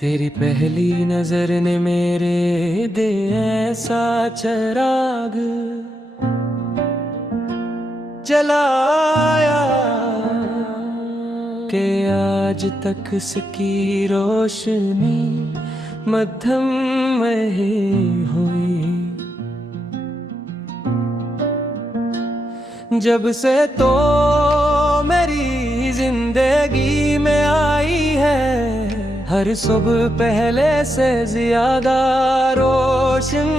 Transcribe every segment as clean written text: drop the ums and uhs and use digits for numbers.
तेरी पहली नजर ने मेरे दे ऐसा चिराग जलाया कि आज तक इसकी रोशनी मध्यम में हुई। जब से तो मेरी जिंदगी में आई है, हर सुबह पहले से ज्यादा रोशन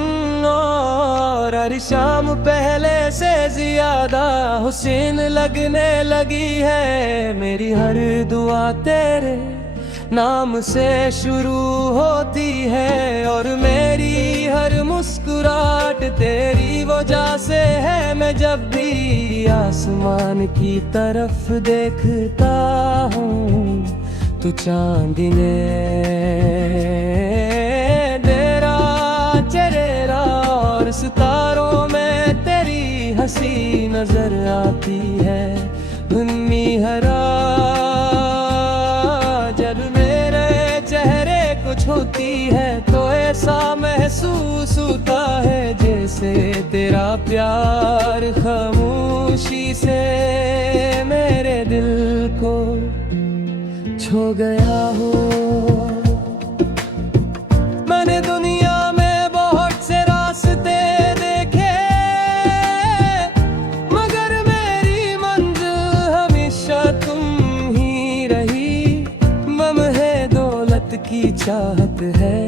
और हर शाम पहले से ज्यादा हुस्न लगने लगी है। मेरी हर दुआ तेरे नाम से शुरू होती है और मेरी हर मुस्कुराहट तेरी वजह से है। मैं जब भी आसमान की तरफ देखता हूँ तू चांदने तेरा चेहरा और सितारों में तेरी हंसी नजर आती है। धुन्नी हरा जब मेरे चेहरे को छूती है तो ऐसा महसूस होता है जैसे तेरा प्यार खामोशी से मेरे दिल को छू गया हो। मैंने दुनिया में बहुत से रास्ते देखे मगर मेरी मंजिल हमेशा तुम ही रही। मम है दौलत की चाहत है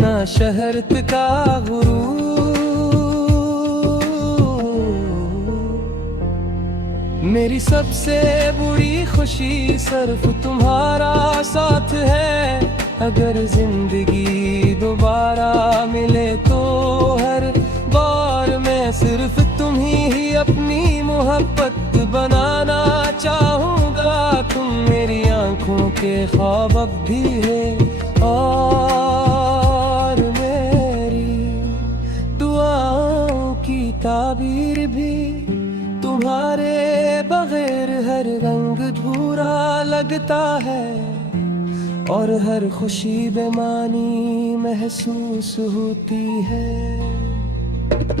ना शहरत का गुरूर। मेरी सबसे बुरी खुशी सिर्फ तुम्हारा साथ है। अगर जिंदगी दोबारा मिले तो हर बार मैं सिर्फ तुम्ही ही अपनी मोहब्बत बनाना चाहूँगा। तुम मेरी आंखों के ख्वाब अब भी है और मेरी दुआओं की ताबीर भी। तुम्हारे बगैर हर रंग धूरा लगता है और हर खुशी बेमानी महसूस होती है।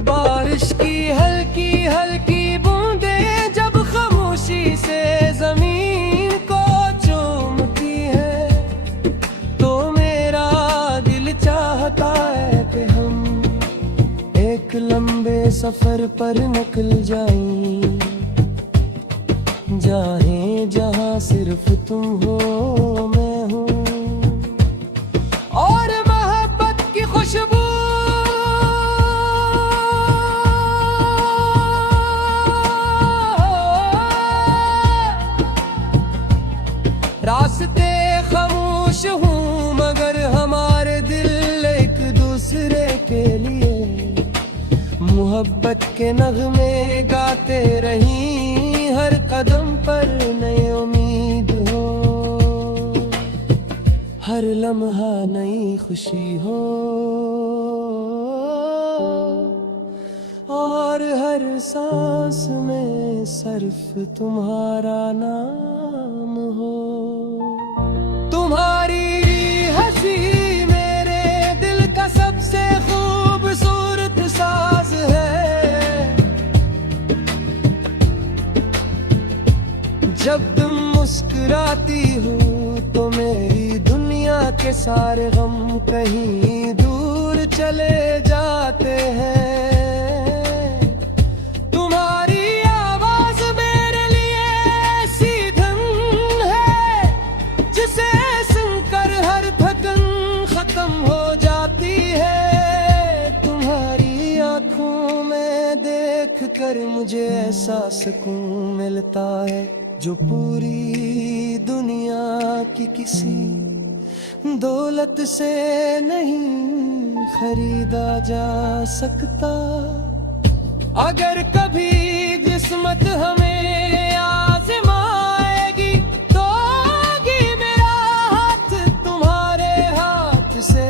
बारिश की हल्की हल्की बूंदें जब खामोशी से जमीन को चूमती है तो मेरा दिल चाहता है कि हम एक लंबे सफर पर निकल जाएं, जाएं जहां सिर्फ तुम हो मैं हूँ और मोहब्बत की खुशबू रास्ते खामोश हूँ मगर हमारे दिल एक दूसरे के लिए मोहब्बत के नगमे गाते रहीं। हर कदम पर नई उम्मीद हो, हर लम्हा नई खुशी हो और हर सांस में सिर्फ तुम्हारा नाम हो। तुम्हारी हंसी मेरे दिल का सबसे खूबसूरत साज है। जब तुम मुस्कुराती हो तो मेरी दुनिया के सारे गम कहीं दूर चले जाते हैं। तुम्हारी आवाज मेरे लिए ऐसी धन है जिसे सुनकर हर थकन खत्म हो जाती है। तुम्हारी आंखों में देख कर मुझे ऐसा सुकून मिलता है जो पूरी दुनिया की किसी दौलत से नहीं खरीदा जा सकता। अगर कभी किस्मत हमें आजमाएगी तो आगे मेरा हाथ तुम्हारे हाथ से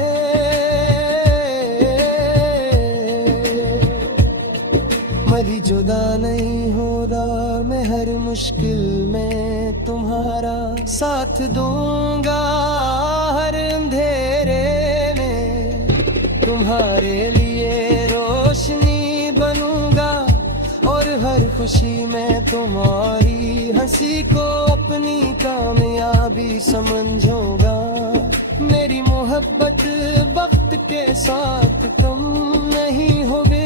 कभी जुदा नहीं होगा, मैं हर मुश्किल में तुम्हारा साथ दूंगा, हर अंधेरे में तुम्हारे लिए रोशनी बनूंगा, और हर खुशी में तुम्हारी हंसी को अपनी कामयाबी समझूंगा। मेरी मोहब्बत वक्त के साथ कम नहीं होगी,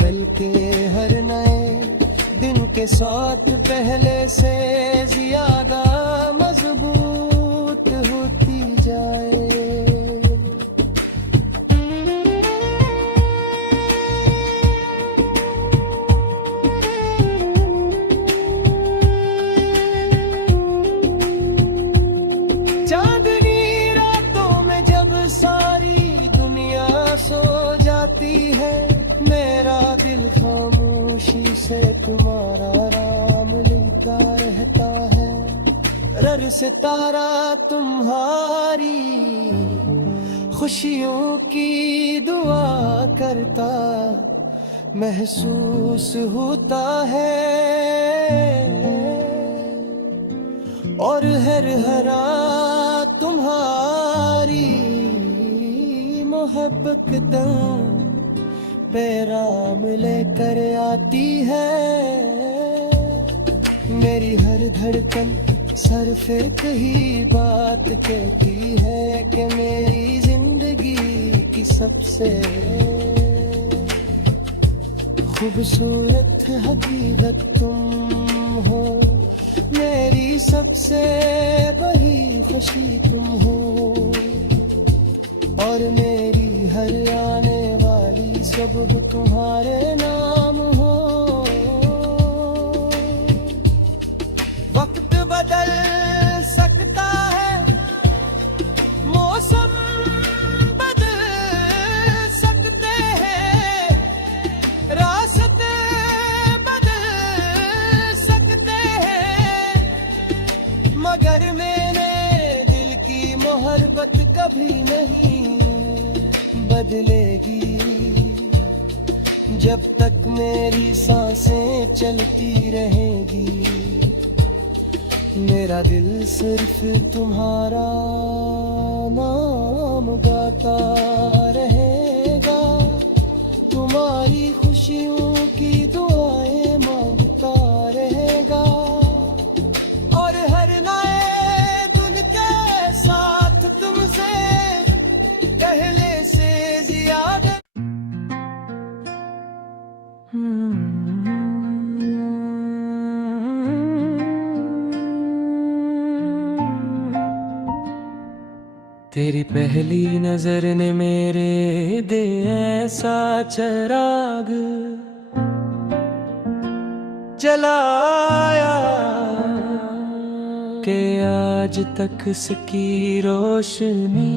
बल्कि हर नए दिन के साथ पहले से ज्यादा मजबूत होती जाए। चांदनी रातों में जब सारी दुनिया सो जाती है, मेरा दिल खामोशी से तुम्हारा नाम लेता रहता है। रर सितारा तुम्हारी खुशियों की दुआ करता महसूस होता है, और हर हरा तुम्हारी मोहब्बत दम पैराम लेकर आती है। मेरी हर धड़कन सिर्फ एक ही बात कहती है कि मेरी जिंदगी की सबसे खूबसूरत हकीकत तुम हो, मेरी सबसे बड़ी खुशी तुम हो, और मेरी हर आने वाली सब तुम्हारे नाम हो। वक्त बदल सकता है, मौसम बदल सकते हैं, रास्ते बदल सकते हैं, मगर मेरे दिल की मोहब्बत कभी नहीं बदलेगी। जब तक मेरी सांसें चलती रहेगी, मेरा दिल सिर्फ तुम्हारा नाम गाता रहेगा, तुम्हारी खुशियों की दुआएं मांगता रहेगा, और हर नए दिन के साथ तुमसे पहले से ज्यादा। तेरी पहली नजर ने मेरे दे ऐसा चिराग जलाया कि आज तक इसकी रोशनी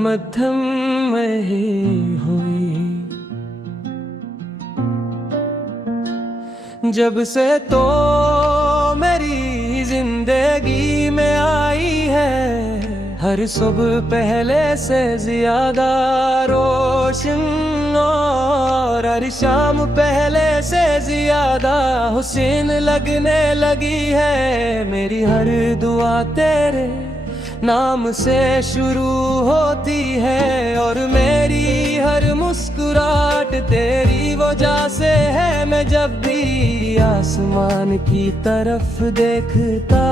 मध्यम में हुई। जब से तो मेरी जिंदगी में आई है, हर सुबह पहले से ज्यादा रोशन, और हर शाम पहले से ज्यादा हुस्न लगने लगी है। मेरी हर दुआ तेरे नाम से शुरू होती है, और मेरी हर मुस्कुराहट तेरी वजह से है। मैं जब भी आसमान की तरफ देखता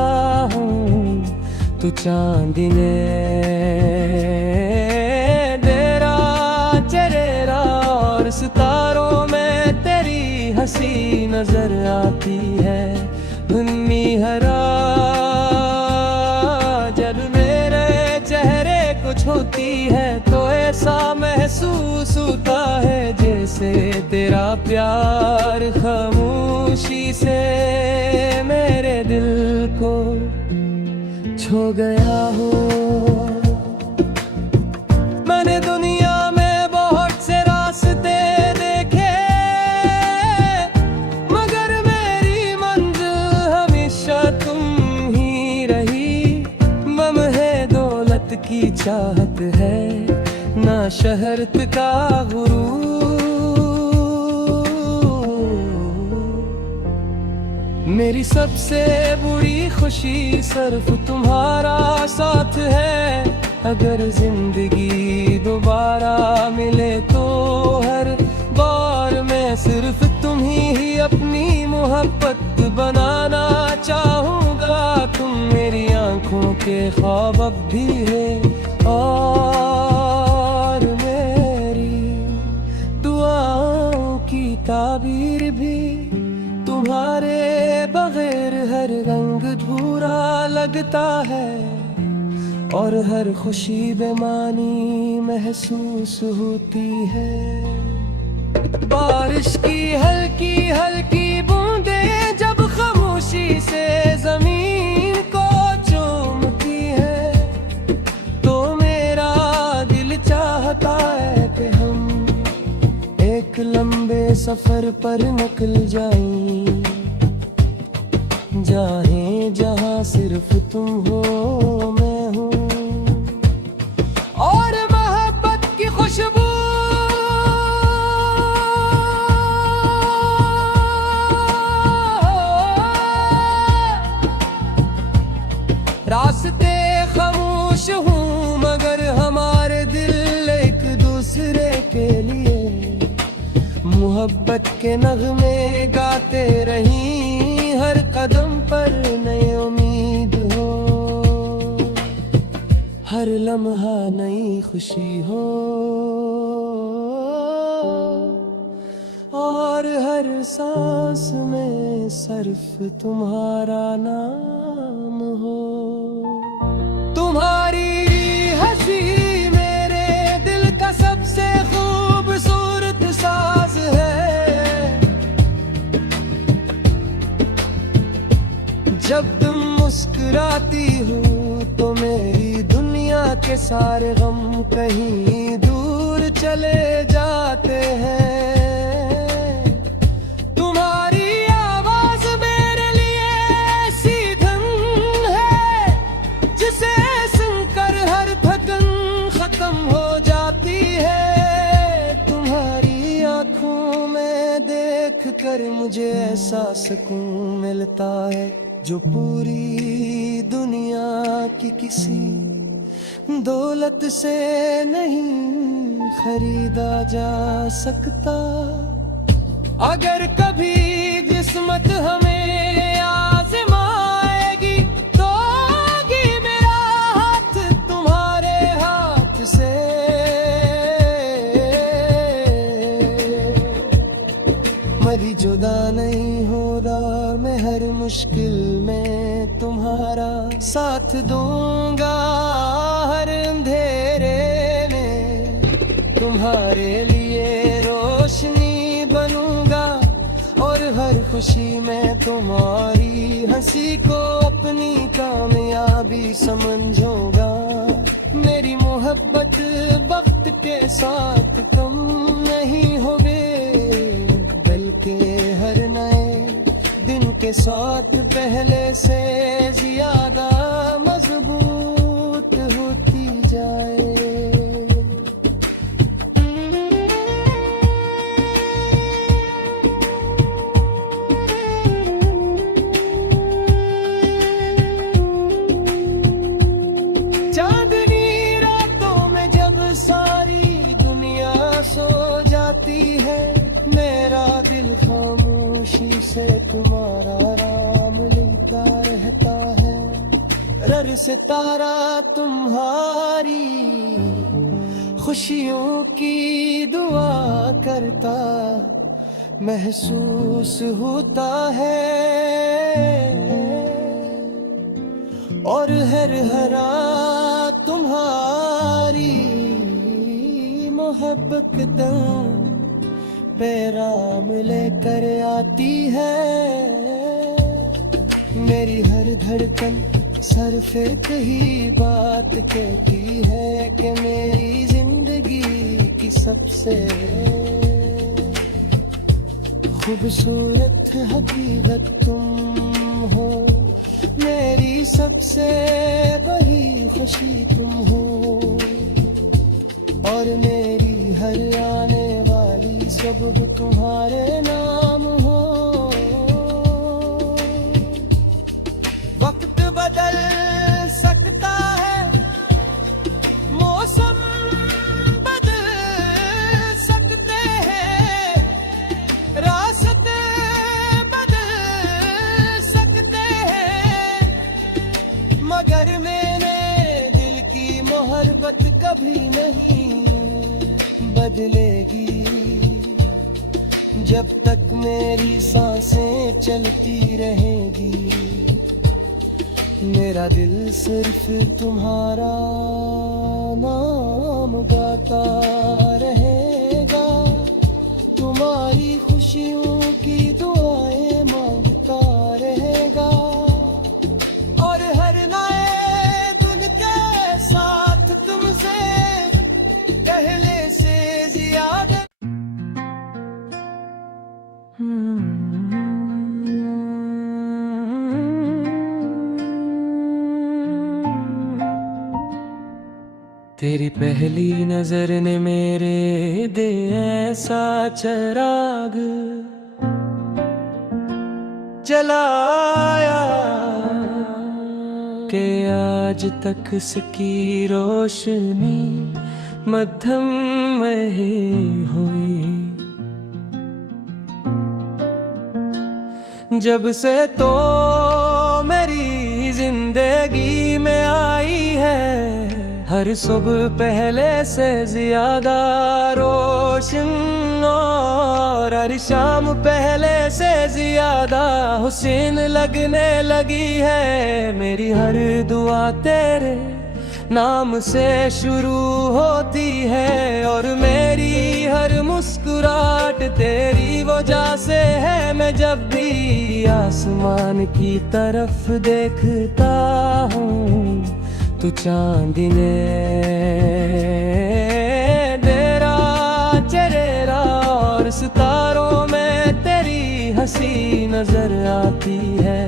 हूँ, तू चांदने तेरा चेहरा, और सितारों में तेरी हंसी नजर आती है। धुन्नी हरा जब मेरे चेहरे को छूती है, तो ऐसा महसूस होता है जैसे तेरा प्यार खामोशी से मेरे दिल को छू गया हो। मैंने दुनिया में बहुत से रास्ते देखे, मगर मेरी मंजिल हमेशा तुम ही रही। मम है दौलत की चाहत है, ना शहरत का गुरूर, मेरी सबसे बुरी खुशी सिर्फ तुम्हारा साथ है। अगर जिंदगी दोबारा मिले तो हर बार मैं सिर्फ तुम्ही ही अपनी मोहब्बत बनाना चाहूँगा। तुम मेरी आंखों के ख्वाब अब भी है और मेरी दुआओं की ताबीर भी। तुम्हारे बगैर हर रंग धूरा लगता है और हर खुशी बेमानी महसूस होती है। बारिश की हल्की हल्की बूंदें जब खामोशी से जमीन को चूमती है तो मेरा दिल चाहता है कि हम एक लंबे सफर पर निकल जाएं, जाएं जहां सिर्फ तुम हो मैं हूँ और मोहब्बत की खुशबू रास्ते खामोश हूँ मगर हमारे दिल एक दूसरे के लिए मोहब्बत के नगमे गाते रहीं। हर कदम पर नई उम्मीद हो, हर लम्हा नई खुशी हो और हर सांस में सिर्फ तुम्हारा नाम हो। तुम्हारी हंसी मेरे दिल का सबसे खूबसूरत साज है। जब तुम मुस्कुराती हो तो मेरी दुनिया के सारे गम कहीं दूर चले जाते हैं। तुम्हारी आवाज मेरे लिए ऐसी धन है जिसे सुनकर हर थकन खत्म हो जाती है। तुम्हारी आंखों में देख कर मुझे ऐसा सुकून मिलता है जो पूरी दुनिया की किसी दौलत से नहीं खरीदा जा सकता। अगर कभी किस्मत हमें आज़माएगी तो आगे मेरा हाथ तुम्हारे हाथ से। मरी जुदा नहीं होगा मैं हर मुश्किल में तुम्हारा साथ दूंगा। हर अंधेरे में तुम्हारे लिए रोशनी बनूंगा और हर खुशी में तुम्हारी हंसी को अपनी कामयाबी समझूंगा। मेरी मोहब्बत वक्त के साथ कम नहीं होगी बल्कि हर नए दिन के साथ पहले से ज्यादा मजबूत होती जाए। चांदनी रातों में जब सारी दुनिया सो जाती है मेरा दिल खामोशी से तुम्हारा नाम लेता रहता है। रर सितारा तुम्हारी खुशियों की दुआ करता महसूस होता है और हर हरा तुम्हारी मोहब्बत दम पैराम लेकर आती है। मेरी हर धड़कन सिर्फ एक ही बात कहती है कि मेरी जिंदगी की सबसे खूबसूरत हकीकत तुम हो। मेरी सबसे बड़ी खुशी तुम हो और मेरी हर आने वाली सब तुम्हारे नाम हो। बदल सकता है, मौसम बदल सकते हैं, रास्ते बदल सकते हैं, मगर मैंने दिल की मोहब्बत कभी नहीं बदलेगी। जब तक मेरी सांसें चलती रहेगी, मेरा दिल सिर्फ तुम्हारा नाम गाता रहेगा, तुम्हारी खुशियों की दुआएं मांगता रहेगा, और हर नए दिन के साथ तुमसे पहले से ज्यादा। तेरी पहली नजर ने मेरे दे ऐसा चिराग जलाया कि आज तक इसकी रोशनी मध्यम में हुई। जब से तो मेरी जिंदगी में आई है, हर सुबह पहले से ज्यादा रोशन, और हर शाम पहले से ज्यादा हुस्न लगने लगी है। मेरी हर दुआ तेरे नाम से शुरू होती है, और मेरी हर मुस्कुराहट तेरी वजह से है। मैं जब भी आसमान की तरफ देखता हूँ, तू चांदने तेरा चेहरा, और सितारों में तेरी हंसी नजर आती है।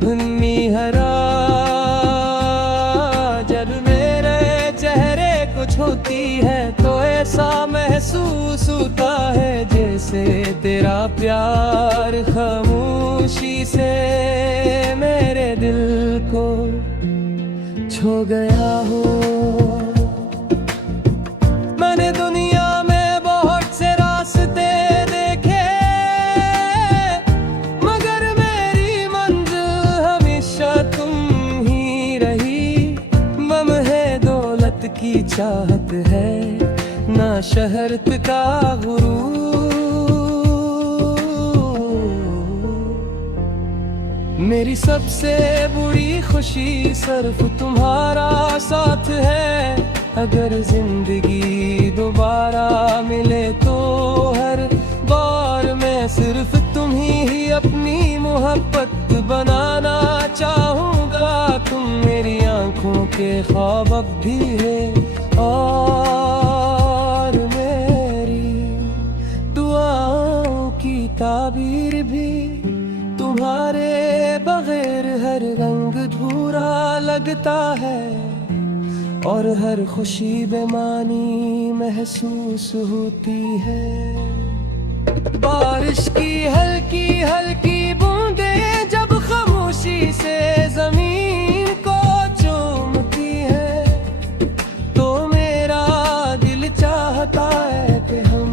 धुन्नी हरा जब मेरे चेहरे को छूती है, तो ऐसा महसूस होता है जैसे तेरा प्यार खामोशी से मेरे दिल को छू गया हो। मैंने दुनिया में बहुत से रास्ते देखे, मगर मेरी मंजिल हमेशा तुम ही रही। गम है दौलत की चाहत है, ना शहरत का गुरूर। मेरी सबसे बड़ी खुशी सिर्फ तुम्हारा साथ है। अगर जिंदगी दोबारा मिले तो हर बार मैं सिर्फ तुम्ही ही अपनी मोहब्बत बनाना चाहूँगा। तुम मेरी आंखों के ख्वाब अब भी है, और मेरी दुआओं की ताबीर भी। तुम्हारे बगैर हर रंग धूरा लगता है, और हर खुशी बेमानी महसूस होती है। बारिश की हल्की हल्की बूंदें जब खामोशी से जमीन को चूमती है, तो मेरा दिल चाहता है कि हम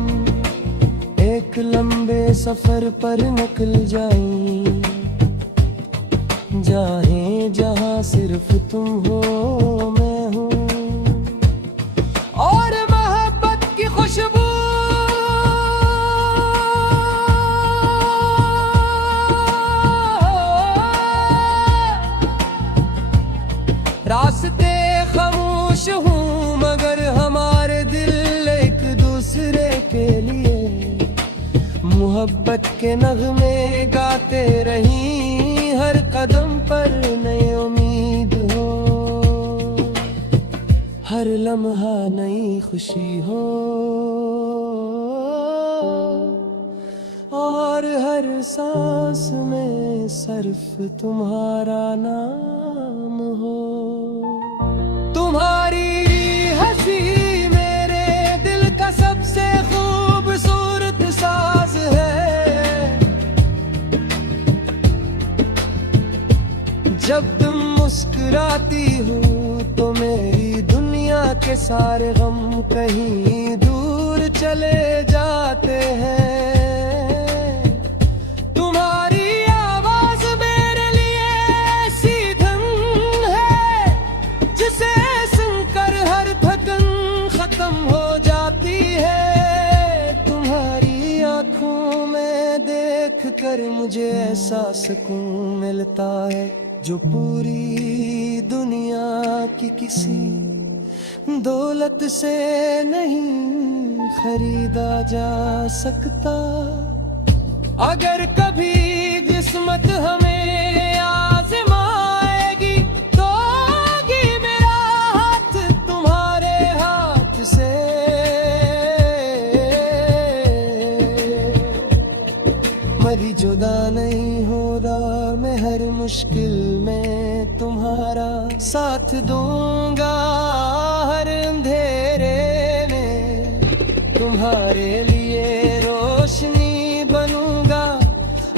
एक लंबे सफर पर निकल जाएं, जाएं जहां सिर्फ तुम हो मैं हूँ, और मोहब्बत की खुशबू रास्ते खामोश हूँ, मगर हमारे दिल एक दूसरे के लिए मोहब्बत के नगमे गाते रहीं। हर कदम पर नई उम्मीद हो, हर लम्हा नई खुशी हो, और हर सांस में सिर्फ तुम्हारा नाम हो। तुम्हारी हंसी मेरे दिल का सबसे खूबसूरत साज है। जब तुम आती हूँ तो मेरी दुनिया के सारे गम कहीं दूर चले जाते हैं। तुम्हारी आवाज मेरे लिए ऐसी धन है जिसे सुनकर हर थकन खत्म हो जाती है। तुम्हारी आंखों में देख कर मुझे ऐसा सुकून मिलता है जो पूरी दुनिया की किसी दौलत से नहीं खरीदा जा सकता। अगर कभी किस्मत हमें आज़माएगी तो होगी मेरा हाथ तुम्हारे हाथ से। मरी जुदा नहीं हो रहा मैं, हर मुश्किल में तुम्हारा साथ दूंगा। हर अंधेरे में तुम्हारे लिए रोशनी बनूंगा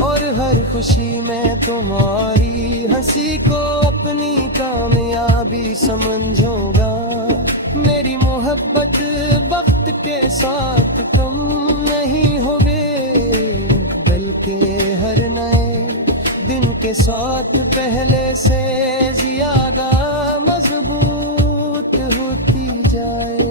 और हर खुशी में तुम्हारी हंसी को अपनी कामयाबी समझूंगा। मेरी मोहब्बत वक्त के साथ कम नहीं होगी बल्कि हर नए दिन के साथ पहले से ज्यादा मजबूत होती जाए।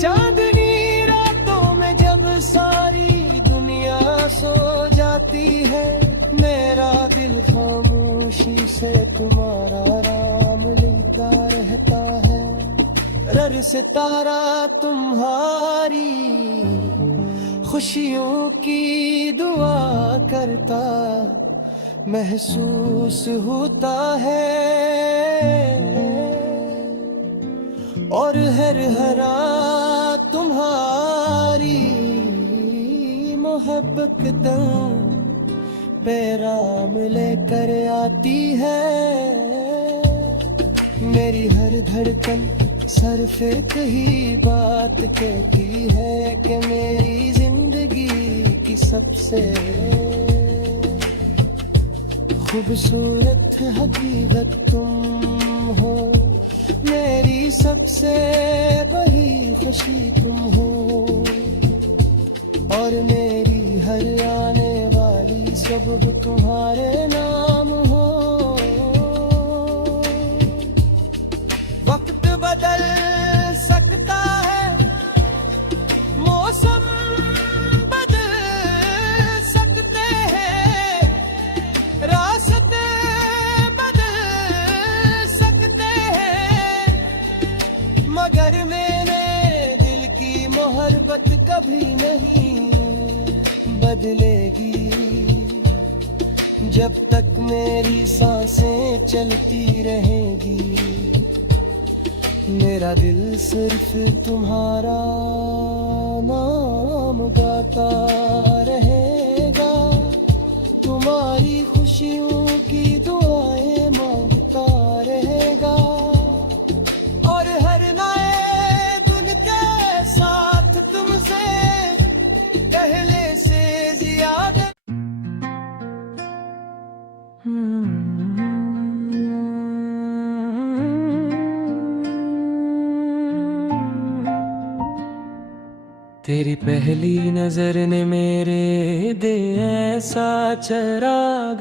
चांदनी रातों में जब सारी दुनिया सो जाती है, मेरा दिल खामोशी से तुम्हारा नाम लेता रहता है। रर सितारा तुम्हारी खुशियों की दुआ करता महसूस होता है और हर हरा तुम्हारी मोहब्बत पैराम लेकर आती है। मेरी हर धड़कन सिर्फ एक ही बात कहती है कि मेरी जिंदगी की सबसे खूबसूरत हकीकत तुम हो। मेरी सबसे बड़ी खुशी तुम हो और मेरी हर आने वाली सब तुम्हारे नाम हो। वक्त बदल सकता है, मौसम बदल सकते हैं, रास्ते बदल सकते हैं, मगर मेरे दिल की मोहब्बत कभी नहीं बदलेगी। जब तक मेरी सांसें चलती रहेगी, मेरा दिल सिर्फ तुम्हारा नाम गाता रहेगा। तुम्हारी खुशियों की दुआएं मांगता रहेगा और हर नए दिन के साथ तुमसे पहले से ज्यादा। तेरी पहली नजर ने मेरे दे ऐसा चिराग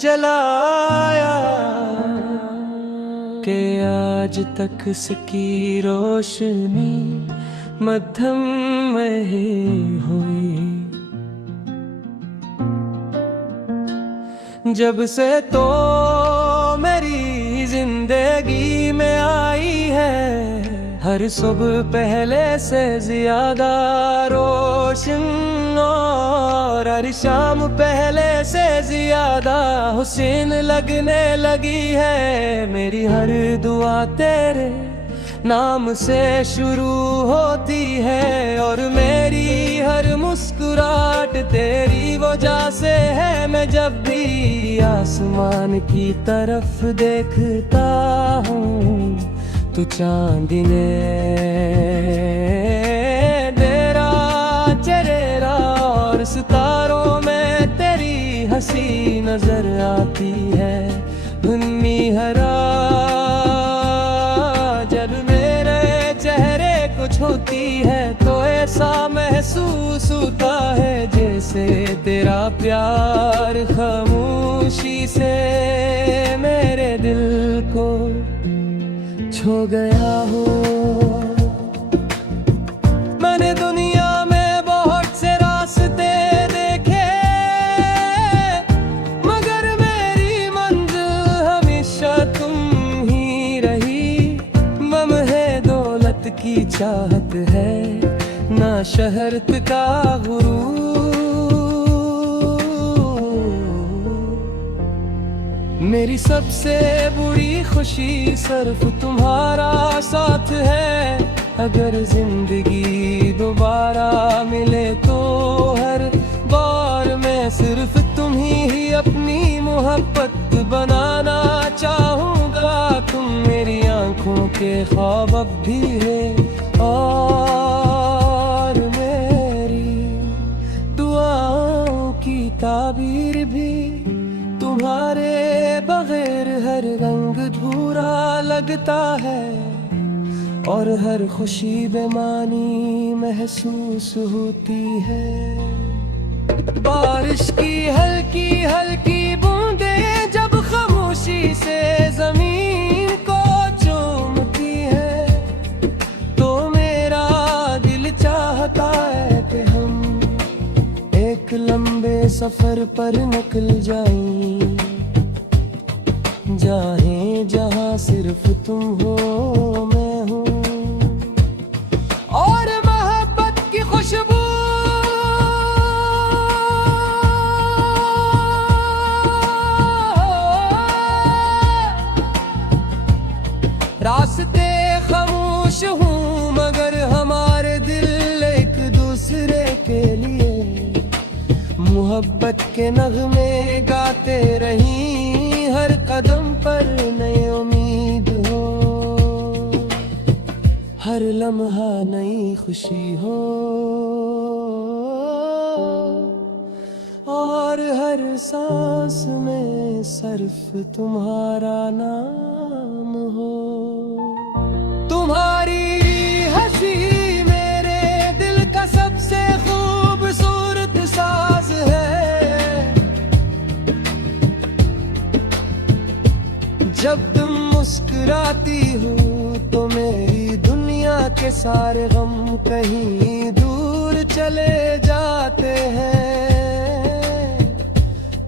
जलाया कि आज तक इसकी रोशनी मध्यम में हुई। जब से तो मेरी जिंदगी में आई है, हर सुबह पहले से ज्यादा रोशन और हर शाम पहले से ज्यादा हुस्न लगने लगी है। मेरी हर दुआ तेरे नाम से शुरू होती है और मेरी हर मुस्कुराहट तेरी वजह से है। मैं मैं जब भी आसमान की तरफ देखता हूँ तो चांदने तेरा चेहरा और सितारों में तेरी हंसी नजर आती है। धुन्नी हरा जब मेरे चेहरे को छूती है तो ऐसा महसूस होता है जैसे तेरा प्यार खामोशी से मेरे दिल को छू गया हो। मैंने दुनिया में बहुत से रास्ते देखे मगर मेरी मंजिल हमेशा तुम ही रही। गम है दौलत की चाहत है ना शहरत का गुरूर। मेरी सबसे बुरी खुशी सिर्फ तुम्हारा साथ है। अगर जिंदगी दोबारा मिले तो हर बार मैं सिर्फ तुम्ही ही अपनी मोहब्बत बनाना चाहूँगा। तुम मेरी आंखों के ख्वाब अब भी है और मेरी दुआओं की ताबीर भी। तुम्हारे बगैर हर रंग धूरा लगता है और हर खुशी बेमानी महसूस होती है। बारिश की हल्की हल्की बूंदें जब खामोशी से जमीन को चूमती है तो मेरा दिल चाहता है कि हम एक लंबे सफर पर निकल जाएं, जाएं जहां सिर्फ तुम हो मैं हूँ और मोहब्बत की खुशबू रास्ते खामोश हूँ मगर हमारे दिल एक दूसरे के लिए मोहब्बत के नगमे गाते रहीं। हर कदम पर नई उम्मीद हो, हर लम्हा नई खुशी हो और हर सांस में सिर्फ तुम्हारा नाम हो। तुम्हारी हंसी मेरे दिल का सबसे खूबसूरत साज है। जब तुम मुस्कुराती हो तो मेरी दुनिया के सारे गम कहीं दूर चले जाते हैं।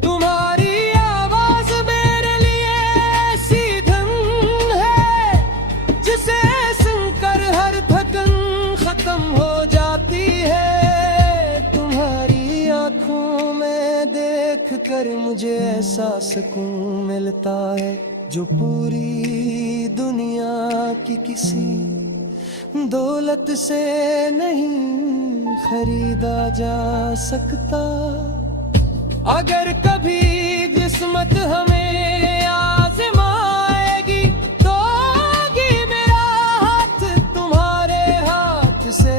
तुम्हारी आवाज मेरे लिए ऐसी धन है जिसे सुनकर हर थकन खत्म हो जाती है। तुम्हारी आंखों में देख कर मुझे ऐसा सुकून मिलता है जो पूरी दुनिया की किसी दौलत से नहीं खरीदा जा सकता। अगर कभी किस्मत हमें आज़माएगी तो होगी मेरा हाथ तुम्हारे हाथ से।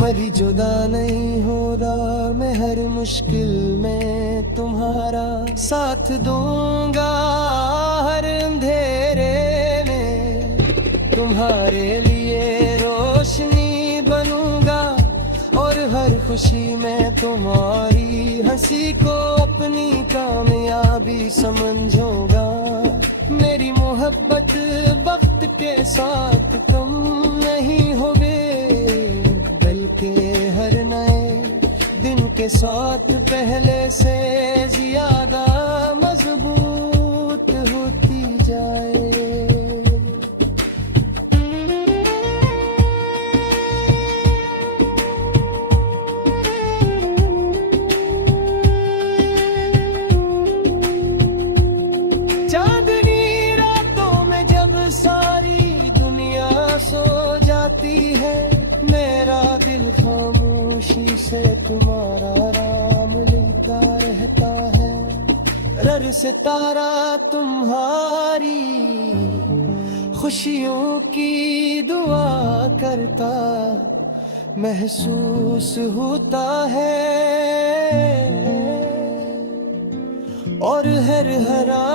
मरी जुदा नहीं होगा मैं हर मुश्किल में तुम्हारा साथ दूंगा। हर अंधेरे में तुम्हारे लिए रोशनी बनूंगा और हर खुशी में तुम्हारी हंसी को अपनी कामयाबी समझूंगा। मेरी मोहब्बत वक्त के साथ कम नहीं होगी बल्कि हर नए दिन के साथ पहले से ज्यादा मजबूत होती जाए। चांदनी रातों में जब सारी दुनिया सो जाती है मेरा दिल खामोश हर सितारा तुम्हारी खुशियों की दुआ करता महसूस होता है, और हर हरा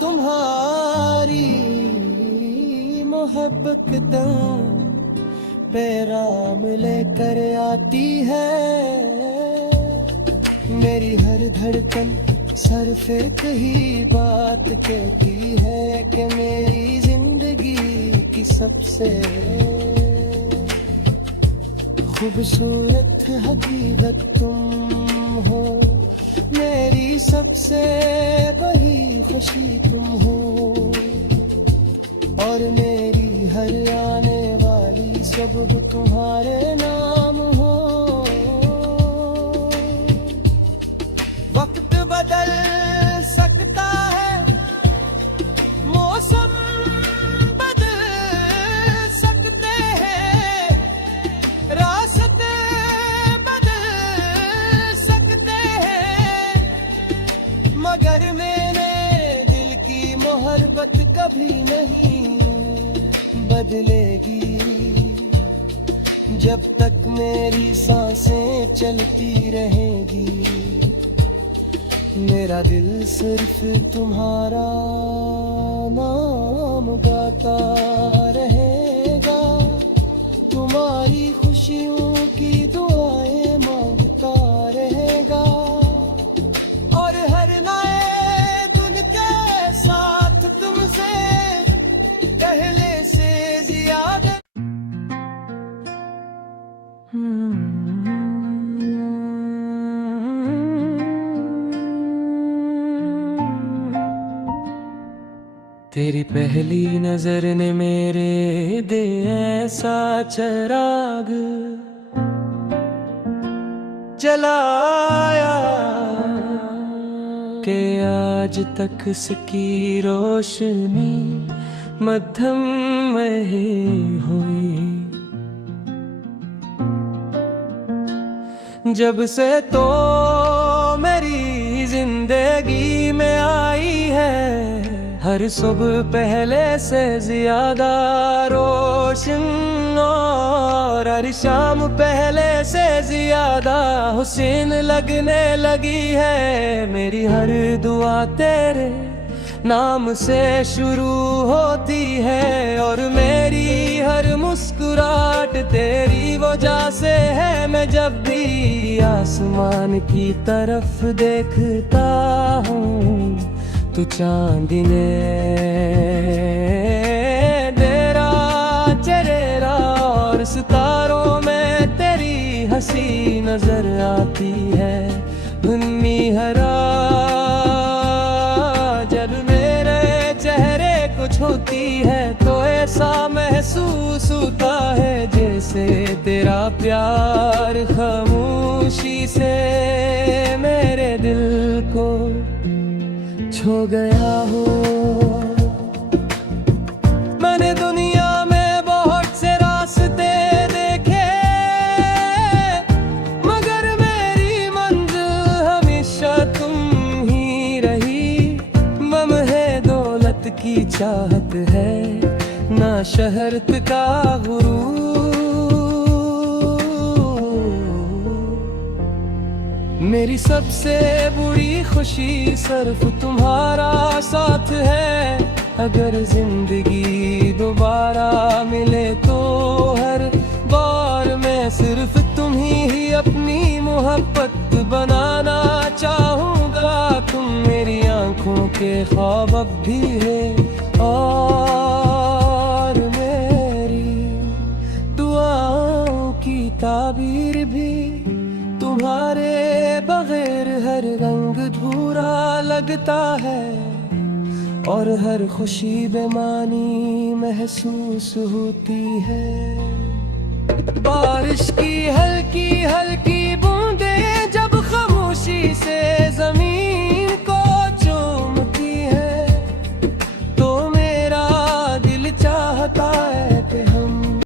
तुम्हारी मोहब्बत दम पे राम लेकर आती है। मेरी हर धड़कन सिर्फ एक ही बात कहती है कि मेरी जिंदगी की सबसे खूबसूरत हकीकत तुम हो, मेरी सबसे बड़ी खुशी तुम हो, और मेरी हर आने वाली सब तुम्हारे नाम हो। वक्त बदल सकता है, मौसम बदल सकते हैं, रास्ते बदल सकते हैं, मगर मेरे दिल की मोहब्बत कभी नहीं बदलेगी। जब तक मेरी सांसें चलती रहेगी, मेरा दिल सिर्फ तुम्हारा नाम गाता रहेगा, तुम्हारी खुशियों की दुआएं मांगता रहेगा, और हर नए दिन के साथ तुमसे पहले से ज्यादा तेरी पहली नजर ने मेरे दे ऐसा चिराग जलाया कि आज तक इसकी रोशनी मध्यम में हुई। जब से तो मेरी जिंदगी में आई है, हर सुबह पहले से ज्यादा रोशन, और हर शाम पहले से ज्यादा हुस्न लगने लगी है। मेरी हर दुआ तेरे नाम से शुरू होती है, और मेरी हर मुस्कुराहट तेरी वजह से है। मैं जब भी आसमान की तरफ देखता हूँ, तू चांदने तेरा चेहरा, और सितारों में तेरी हंसी नजर आती है। धुन्नी हरा जब मेरे चेहरे को छूती है, तो ऐसा महसूस होता है जैसे तेरा प्यार खामोशी से मेरे दिल को छू गया हो। मैंने दुनिया में बहुत से रास्ते देखे, मगर मेरी मंजिल हमेशा तुम ही रही। गम है दौलत की चाहत है, ना शहरत का गुरूर। मेरी सबसे बुरी खुशी सिर्फ तुम्हारा साथ है। अगर जिंदगी दोबारा मिले तो हर बार मैं सिर्फ तुम्ही ही अपनी मोहब्बत बनाना चाहूँगा। तुम मेरी आंखों के ख्वाब अब भी है, और मेरी दुआओं की ताबीर भी। तुम्हारे बगैर हर रंग धूरा लगता है, और हर खुशी बेमानी महसूस होती है। बारिश की हल्की हल्की बूंदें जब खामोशी से जमीन